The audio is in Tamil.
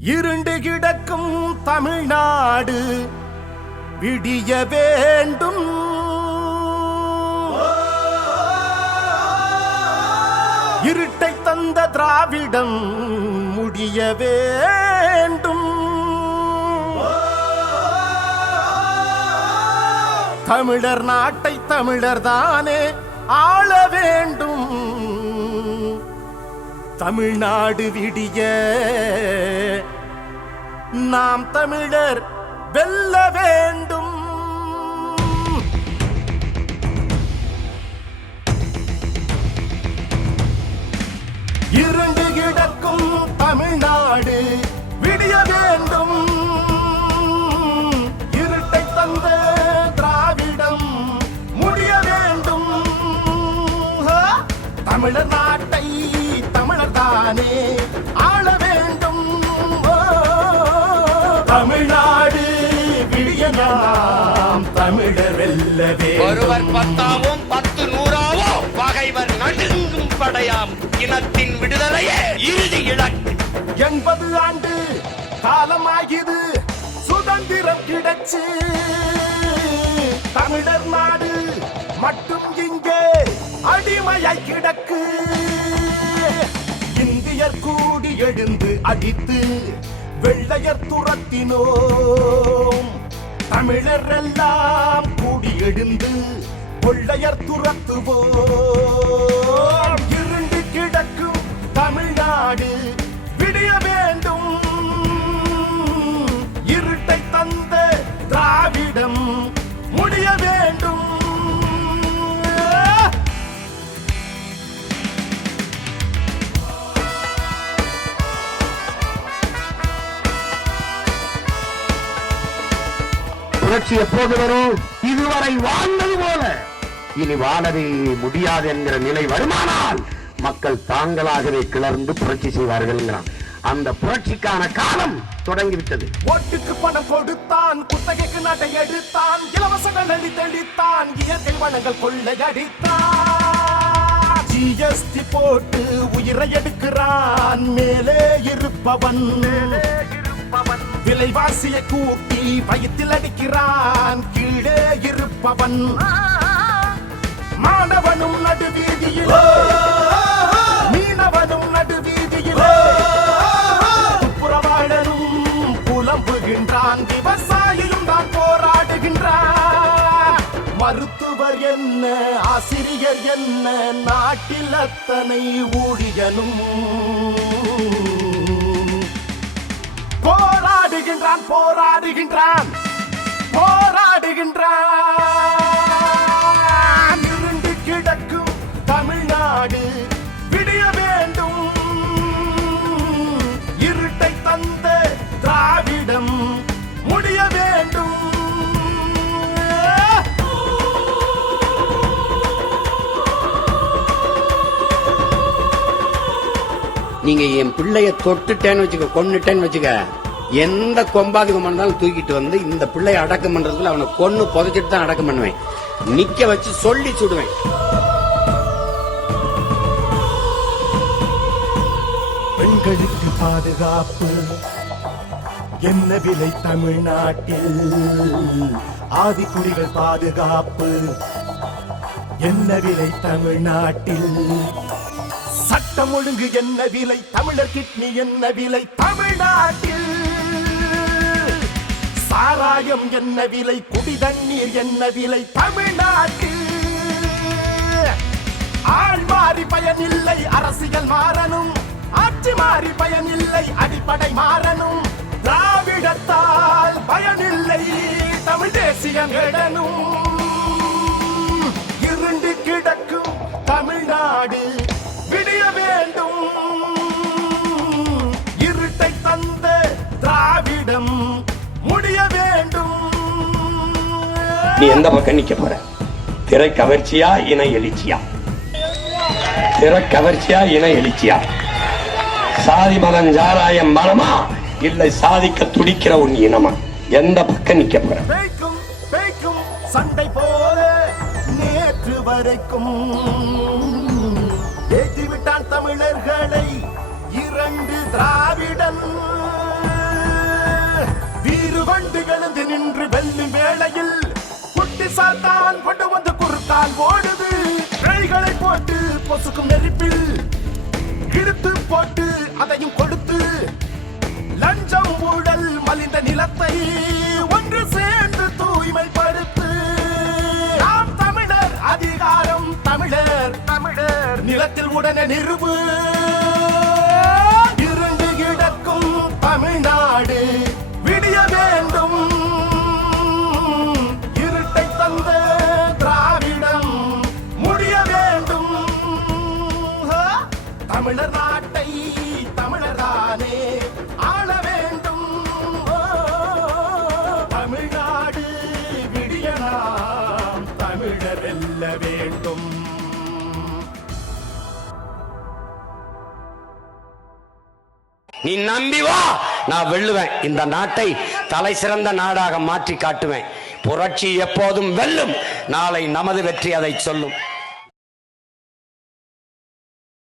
இருண்டு கிடக்கும் தமிழ்நாடு விடிய வேண்டும். இருட்டை தந்த திராவிடம் முடிய வேண்டும். தமிழர் நாட்டை தமிழர் தானே ஆள வேண்டும். தமிழ்நாடு விடிய நாம் தமிழர் வெல்ல வேண்டும். இருண்டு கிடக்கும் தமிழ்நாடு விடிய வேண்டும். இருட்டை தந்த திராவிடம் முடிய வேண்டும். தமிழர் நாட்டை தமிழர் தானே ஆள வேண்டும். தமிழ்நாடு விடிய நாம் தமிழர் வெல்லவே. ஒருவர் பத்தாவும் 10 நூறாவோ பகைவர் நடுங்கும் படையாம் இனத்தின் விடுதலையே இறுதி இலக்கு. 80 ஆண்டு காலமாகிது சுதந்திரம் கிடைச்சு. தமிழர் நாடு மட்டும் இங்கே அடிமையாய் கிடக்கு. இந்தியர் கூடி எழுந்து அடித்து வெள்ளையர் துரத்தினோம். தமிழர் எல்லாம் கூடி எழுந்து கொள்ளையர் துரத்துவோம். இருண்டு கிடக்கும் தமிழ்நாடு விடிய வேண்டும். இருட்டை தந்த திராவிடம் முடிய வேண்டும். புரட்சி எப்போது வரும்? இதுவரை வாழ்ந்தது போல இனி வாழவே முடியாது என்கிற நிலை வருமானால் மக்கள் தாங்களாகவே கிளர்ந்து புரட்சி செய்வார்கள். அந்த புரட்சிக்கான காலம் தொடங்கிவிட்டது. ஓட்டுக்கு பணம் கொடுத்தான், குத்தகைக்கு நாட்டை எடுத்தான், இலவசங்கள் அளித்தளித்தான், இயற்கை வளங்கள் கொள்ளையடித்தான். ஜிஎஸ்டி போட்டு உயிரை எடுக்கிறான் மேலே இருப்பவன். விலைவாசியை கூட்டி வயிற்றில் அடிக்கிறான் கீழே இருப்பவன். மாணவனும் நடுவீதியில், மீனவனும் நடுவீதியில், புறவாழனும் புலம்புகின்றான், விவசாயியும் தான் போராடுகின்றான். மருத்துவர் என்ன, ஆசிரியர் என்ன, நாட்டில் அத்தனை ஊழியனும் போராடுகின்றான் போராடுகின்றான் போராடுகின்றான். இருண்டு கிடக்கும் தமிழ்நாடு விடிய வேண்டும். இருட்டை தந்த திராவிடம் முடிய வேண்டும். நீங்க என் பிள்ளைய தொட்டுட்டேன்னு வச்சுக்க, கொன்னுட்டேன்னு வச்சுக்க, எந்த கொம்பாதிகம் பண்ணாலும் தூக்கிட்டு வந்து இந்த பிள்ளைய அடக்கம் பண்றதுல அவனை கொன்னு புதைச்சிட்டு தான் அடக்கம் பண்ணுவேன். நிக்க வச்சு சொல்லி சுடுவேன். பெண்களுக்கு பாதுகாப்பு என்ன விலை தமிழ்நாட்டில்? ஆதிக்குடிகள் பாதுகாப்பு என்ன விலை தமிழ்நாட்டில்? சட்டம் ஒழுங்கு என்ன விலை? தமிழர் கிட்னி என்ன விலை தமிழ்நாட்டில்? சாராயம் என்ன விலை? குடி தண்ணீர் என்ன விலை தமிழ்நாட்டில்? ஆள் மாறி பயனில்லை, அரசியல் மாறணும். ஆட்சி மாறி பயனில்லை, அடிப்படை மாறணும். திராவிடத்தால் பயனில்லை, தமிழ் தேசியம் எழணும். இருண்டு கிடக்கும் தமிழ்நாடு விடிய வேண்டும். இருட்டை தந்த திராவிடம் முடிய வேண்டும். நீ எந்த பக்கம் நிக்க போற? திரை கவர்ச்சியா இன எழுச்சியா? திரை கவர்ச்சியா இன எழுச்சியா? சாதி மதம் ஜாராயம் பலமா இல்லை சாதிக்க துடிக்கிற உன் இனமா? எந்த பக்கம் நிக்க போற? பேய்க்கும் சண்டை போல நேற்று வரைக்கும் ஏற்றிவிட்டான் தமிழர்களை இரண்டு திராவிடன். நின்று வெல்லும் வேளையில் குட்டி சாத்தான் கொண்டு வந்து குறுக்கால் ஓடுது. கைகளை போட்டு பொசுக்கும் நெருப்பில் இழுத்து போட்டு அதையும் கொடுத்து லஞ்சம் ஊழல் மலிந்த நிலத்தை ஒன்று சேர்ந்து தூய்மைப்படுத்து. நாம் தமிழர், அதிகாரம் தமிழர், தமிழர் நிலத்தில் உடனே நிறுவு. இருண்டு கிடக்கும் தமிழ்நாடு விடிய வேண்டும். இருட்டை தந்த திராவிடம் முடிய வேண்டும். தமிழர் நாட்டை தமிழரானே ஆள வேண்டும். தமிழ்நாடு விடிய நாம் தமிழர் வெல்ல வேண்டும். நீ நம்பி வா, நான் வெல்லுவேன். இந்த நாட்டை தலை சிறந்த நாடாக மாற்றி காட்டுவேன். புரட்சி எப்போதும் வெல்லும். நாளை நமது வெற்றி அதை சொல்லும்.